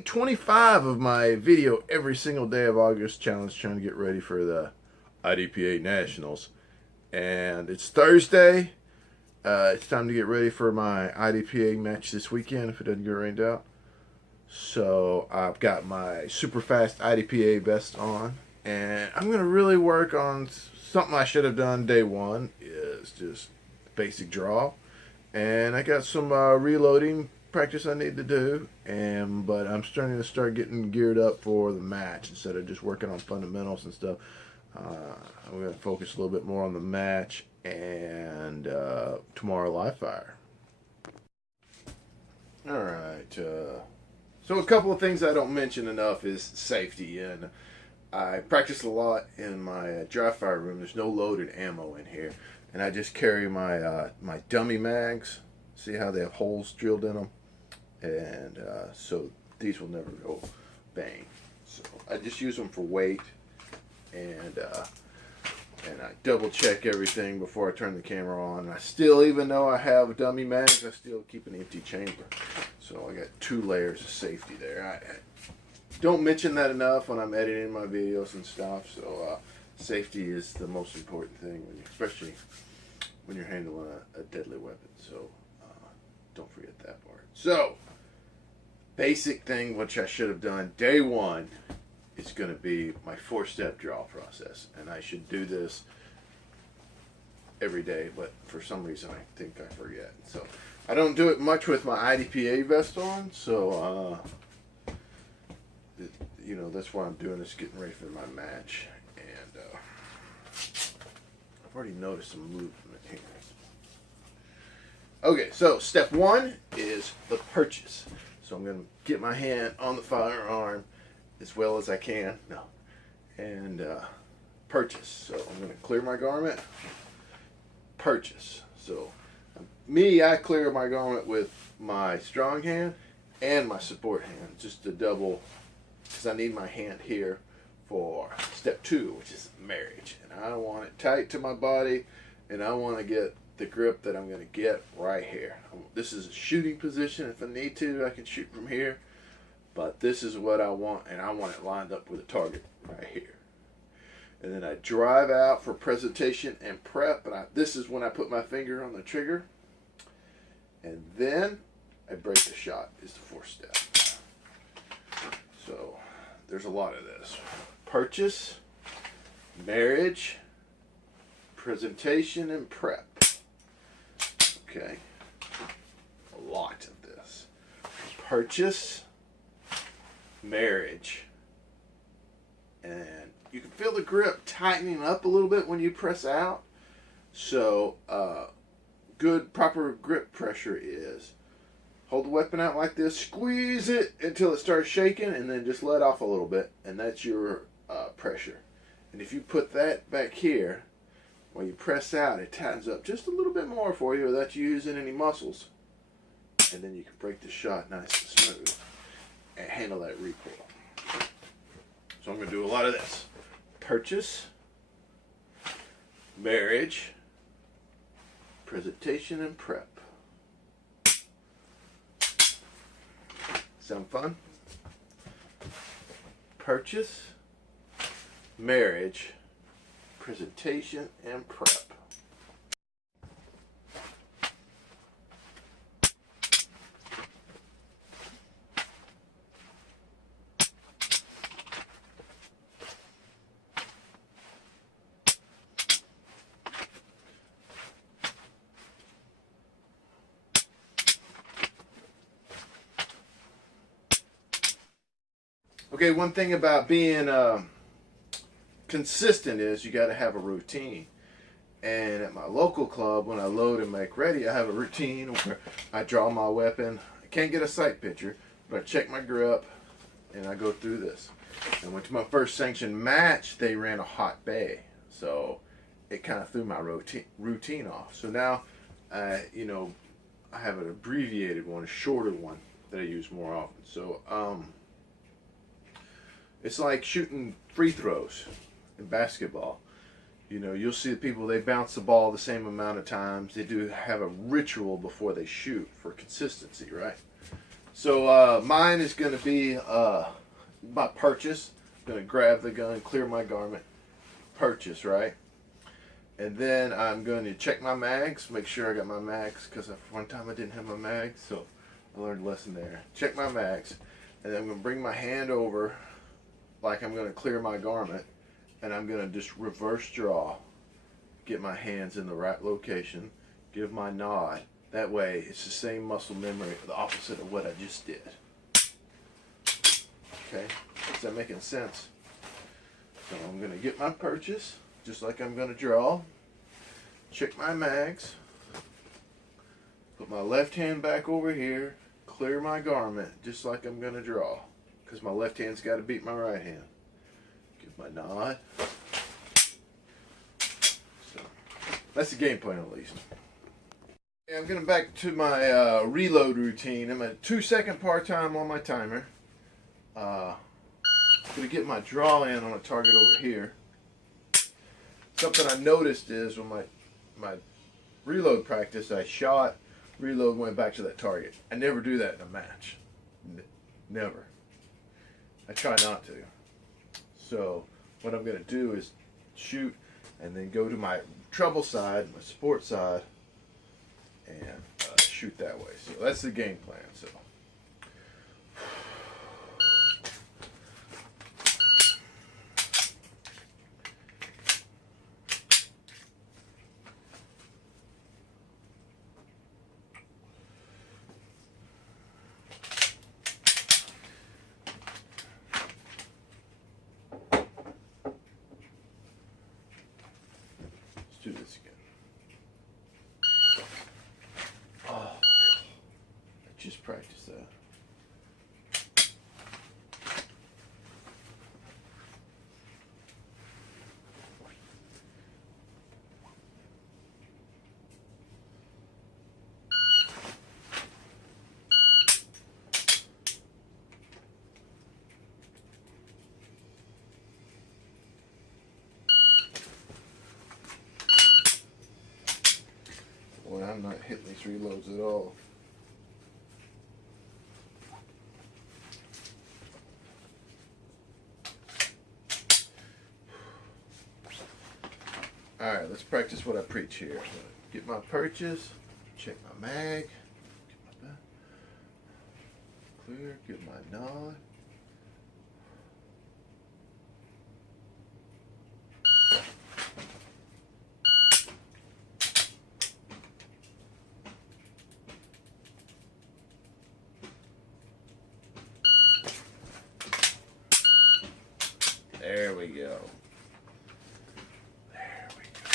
day 25 of my video every single day of August challenge, trying to get ready for the IDPA Nationals. And it's Thursday. It's time to get ready for my IDPA match this weekend if it doesn't get rained out. So I've got my super fast IDPA vest on, and I'm going to really work on something I should have done day one, is just basic draw. And I got some reloading practice I need to do, but I'm starting to getting geared up for the match instead of just working on fundamentals and stuff. I'm going to focus a little bit more on the match and tomorrow live fire. Alright, so a couple of things I don't mention enough is safety, and I practice a lot in my dry fire room. There's no loaded ammo in here, and I just carry my my dummy mags. See how they have holes drilled in them, and so these will never go bang. So I just use them for weight, and I double check everything before I turn the camera on. And I still, even though I have dummy mags, I still keep an empty chamber. So I got 2 layers of safety there. I don't mention that enough when I'm editing my videos and stuff. So safety is the most important thing, especially when you're handling a deadly weapon. So don't forget that part. So basic thing, which I should have done day one, is going to be my 4-step draw process, and I should do this every day, but for some reason I think I forget. So I don't do it much with my IDPA vest on, so you know, that's why I'm doing this, getting ready for my match. And I've already noticed some movement here. Okay, so step 1 is the purchase. So I'm going to get my hand on the firearm as well as I can, and purchase. So I'm going to clear my garment, purchase. So I clear my garment with my strong hand and my support hand, just to double, because I need my hand here for step 2, which is marriage. And I want it tight to my body, and I want to get the grip that I'm going to get right here. This is a shooting position. If I need to, I can shoot from here. But this is what I want, and I want it lined up with a target right here. And then I drive out for presentation and prep, and this is when I put my finger on the trigger. And then I break the shot, is the 4th step. So there's a lot of this. Purchase, marriage, presentation, and prep. Okay. A lot of this. Purchase, marriage, and you can feel the grip tightening up a little bit when you press out. So good proper grip pressure is hold the weapon out like this, squeeze it until it starts shaking, and then just let off a little bit, and that's your pressure. And if you put that back here when you press out, it tightens up just a little bit more for you without you using any muscles, and then you can break the shot nice and smooth and handle that recoil. So I'm going to do a lot of this. Purchase, marriage, presentation, and prep. Sound fun? Purchase, marriage, presentation, and prep. Okay, one thing about being consistent is you got to have a routine. And at my local club, when I load and make ready, I have a routine where I draw my weapon. I can't get a sight picture, but I check my grip, and I go through this. And went to my first sanctioned match, they ran a hot bay, so it kind of threw my routine off. So now, you know, I have an abbreviated one, a shorter one that I use more often. So it's like shooting free throws in basketball. You know, you'll see the people, they bounce the ball the same amount of times. They do have a ritual before they shoot for consistency, right? So mine is going to be my purchase. I'm going to grab the gun, clear my garment, purchase, right? And then I'm going to check my mags, make sure I got my mags, because one time I didn't have my mags, so I learned a lesson there. Check my mags, and then I'm going to bring my hand over like I'm going to clear my garment, and I'm going to just reverse draw, get my hands in the right location, give my nod. That way, it's the same muscle memory, the opposite of what I just did. Okay, is that making sense? So I'm going to get my purchase, just like I'm going to draw. Check my mags. Put my left hand back over here. Clear my garment, just like I'm going to draw. Because my left hand's got to beat my right hand. Give my nod. So, that's the game plan, at least. Okay, I'm getting back to my reload routine. I'm at 2-second par time on my timer. I'm going to get my draw in on a target over here. Something I noticed is when my reload practice, I shot, reload, went back to that target. I never do that in a match. Never. I try not to. So what I'm going to do is shoot and then go to my treble side, my sport side, and shoot that way. So that's the game plan. So. Let's do this again. Oh, I just practiced that. Boy, I'm not hitting these reloads at all. Alright, let's practice what I preach here. Get my purchase, check my mag, get my back, clear, get my nod. There we go. There we go.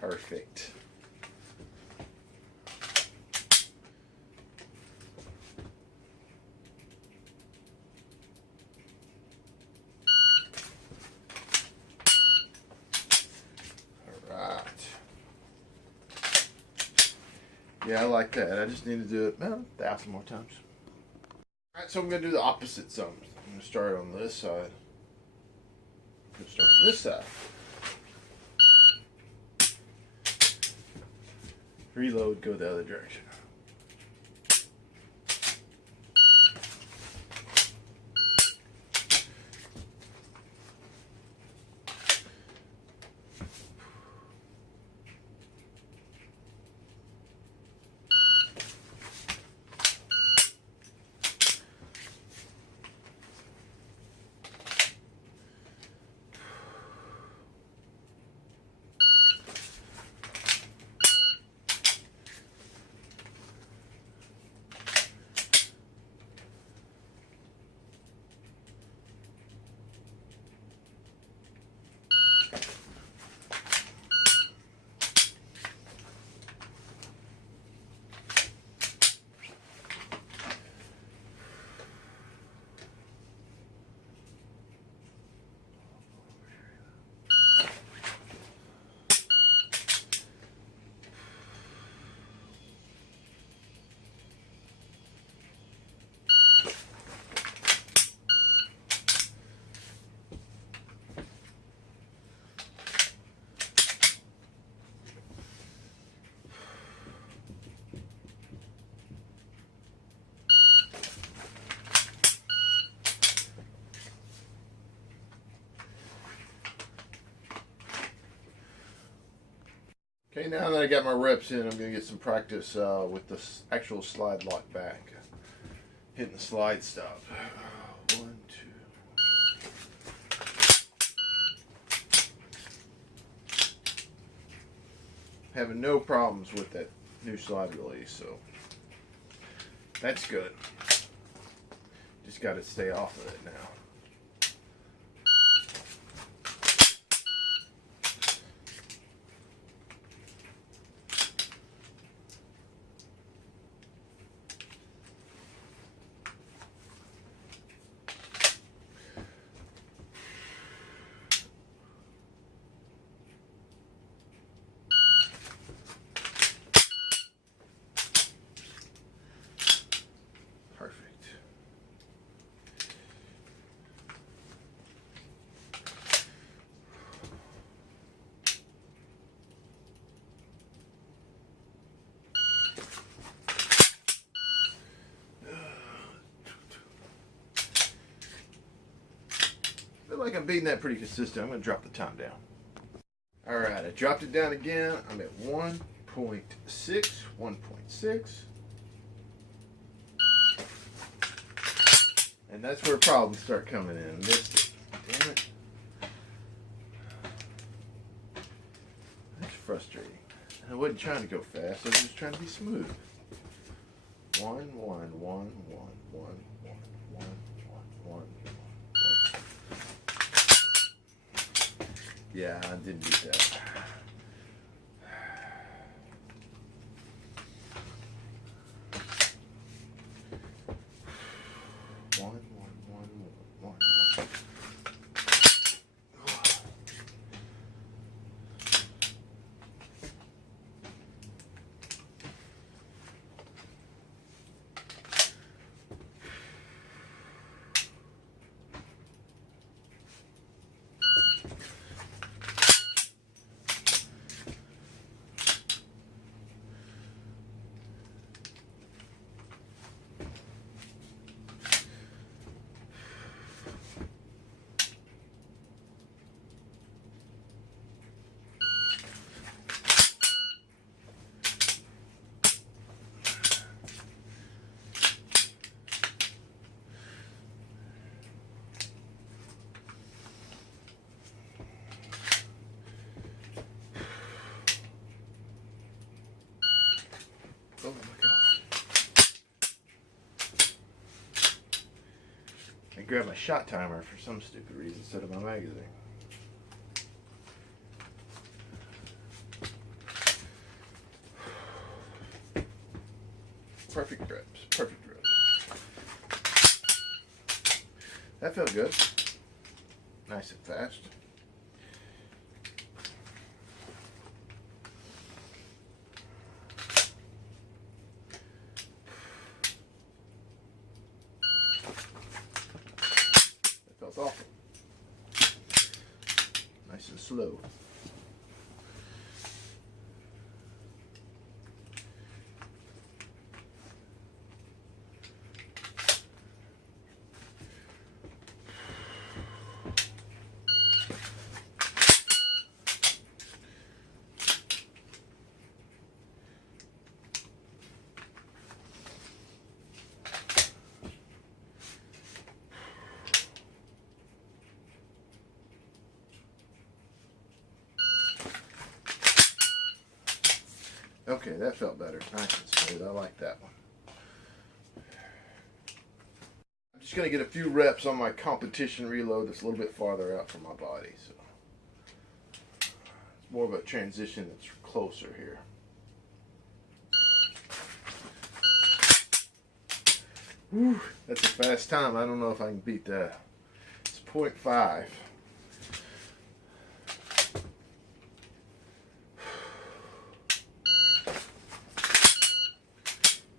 Perfect. Yeah, I like that. I just need to do it 1,000 more times. Alright, so I'm going to do the opposite sums. I'm going to start on this side. I'm going to start on this side. Reload, go the other direction. Okay, now that I got my reps in, I'm going to get some practice with the actual slide lock back. Hitting the slide stop. 1, 2. Having no problems with that new slide release, so that's good. Just got to stay off of it now. I feel like I'm beating that pretty consistent. I'm going to drop the time down. Alright, I dropped it down again. I'm at 1.6, 1.6. And that's where problems start coming in. Missed it. Damn it. That's frustrating. I wasn't trying to go fast. I was just trying to be smooth. 1, 1, 1, 1, 1, 1, 1, 1, 1, 1. Yeah, I didn't do that. One. Oh my God. I grabbed my shot timer for some stupid reason instead of my magazine. Perfect reps. Perfect reps. That felt good. Nice and fast. Awesome. Nice and slow. Okay, that felt better. Nice and smooth. I like that one. I'm just going to get a few reps on my competition reload that's a little bit farther out from my body. So it's more of a transition that's closer here. Whew, that's a fast time. I don't know if I can beat that. It's 0.5.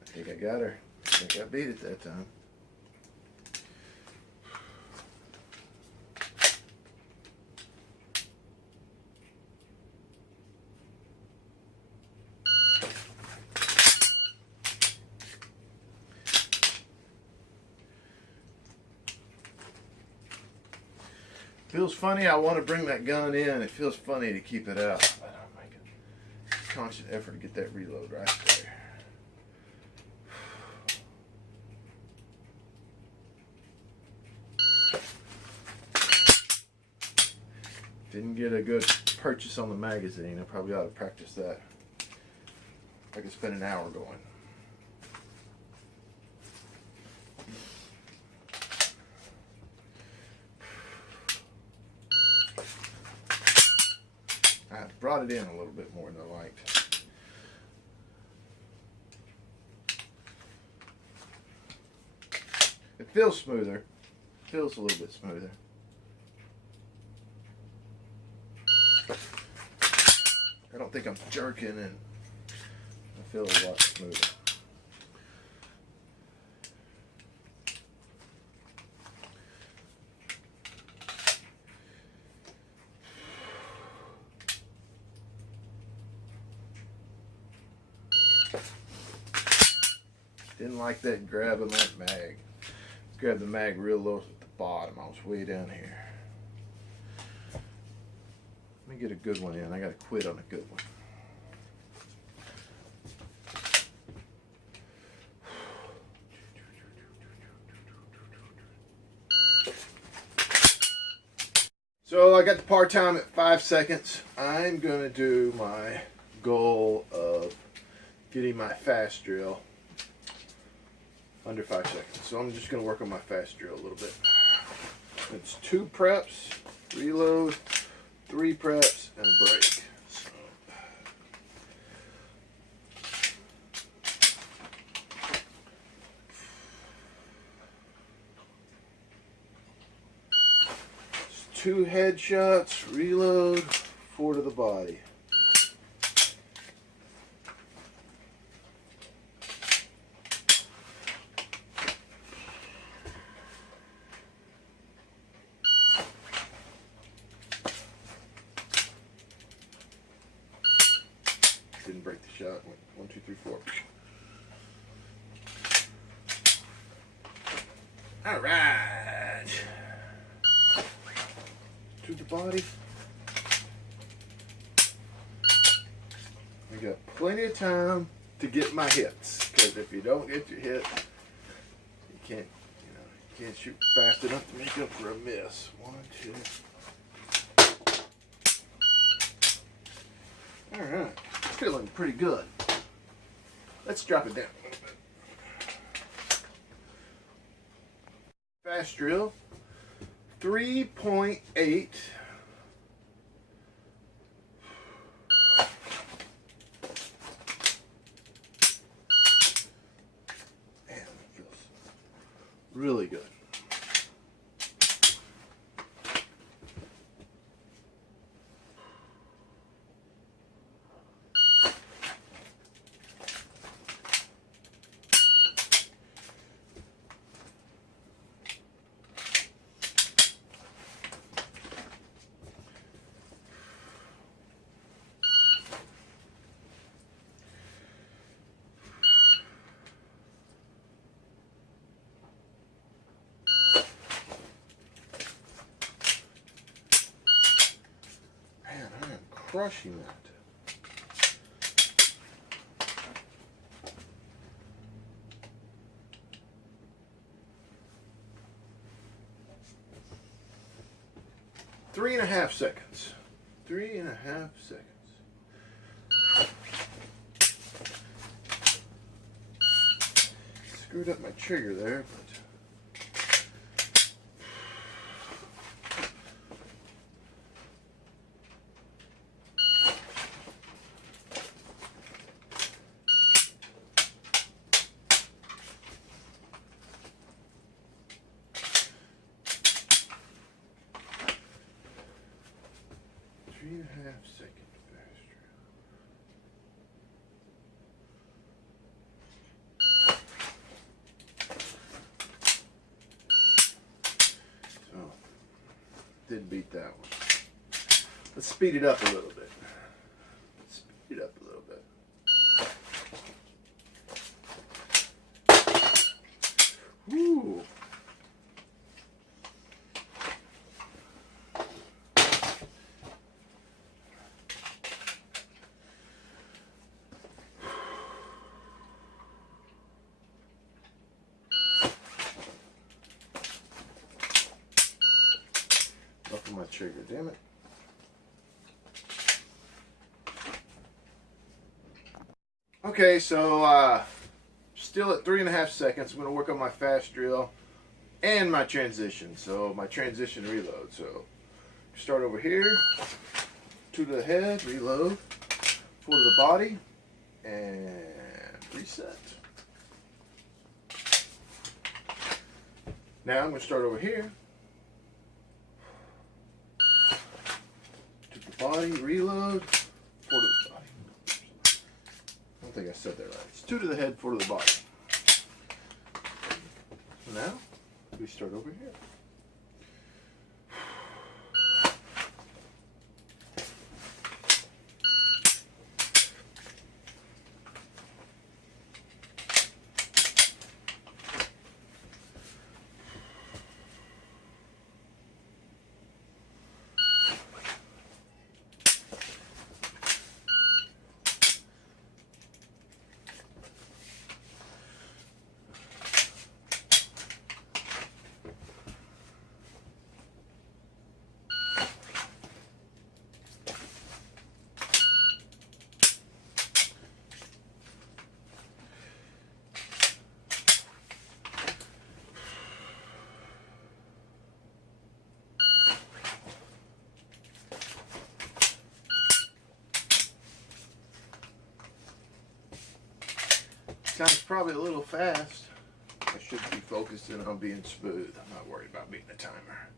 I think I got her. I think I beat it that time. Feels funny. I want to bring that gun in. It feels funny to keep it out. But oh my God. conscious effort to get that reload right there. Didn't get a good purchase on the magazine. I probably ought to practice that. I could spend an hour going. I brought it in a little bit more than I liked. It feels smoother. Feels a little bit smoother. I don't think I'm jerking, and I feel a lot smoother. Didn't like that grabbing that mag. Grab the mag real low at the bottom. I was way down here. Let me get a good one in. I got to quit on a good one. So I got the par time at 5 seconds. I'm going to do my goal of getting my fast drill under 5 seconds. So I'm just going to work on my fast drill a little bit. It's 2 preps, reload, 3 preps, and a break. So. It's 2 headshots, reload, 4 to the body. Didn't break the shot. Went 1, 2, 3, 4. All right. To the body. We got plenty of time to get my hits, because if you don't get your hit, you can't, you can't shoot fast enough to make up for a miss. 1, 2. All right. Feeling pretty good. Let's drop it down a little bit. Fast drill, 3.8. Man, that feels really good. Crushing that. Three and a half seconds. 3.5 seconds. Screwed up my trigger there, but. Second fast drill. So, did beat that one. Let's speed it up a little bit. Speed it up a little bit. Woo! Off of my trigger, damn it. Okay, so still at 3.5 seconds. I'm going to work on my fast drill and my transition. So my transition reload. So start over here, 2 to the head, reload, 4 to the body, and reset. Now I'm going to start over here, to the body, reload, 4 to the body. I don't think I said that right. It's 2 to the head, 4 to the body. Now we start over here. Sounds probably a little fast. I should be focusing on being smooth. I'm not worried about beating the timer.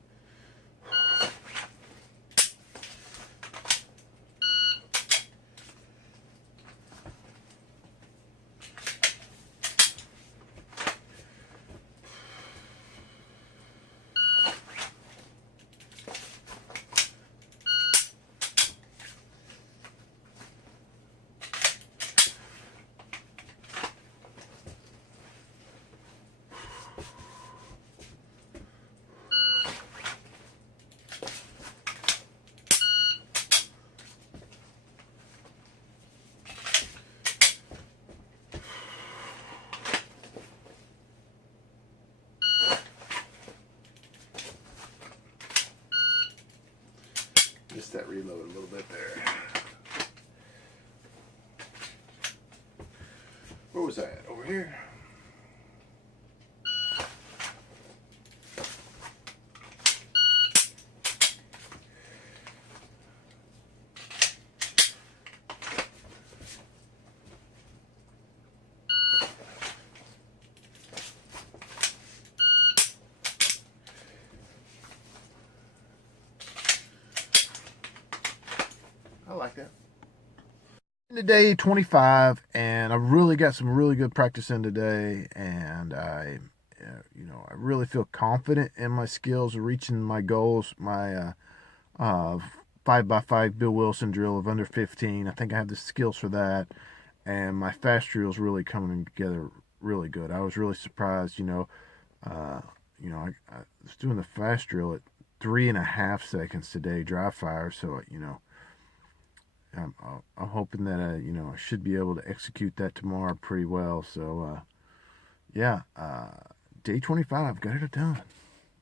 Missed that reload a little bit there. Where was I at? Over here? I like that. Today 25, and I really got some really good practice in today, and I really feel confident in my skills of reaching my goals. My 5x5 Bill Wilson drill of under 15. I think I have the skills for that, and my fast drill is really coming together really good. I was really surprised. I was doing the fast drill at 3.5 seconds today, dry fire. So I'm hoping that I should be able to execute that tomorrow pretty well. So day 25, got it done.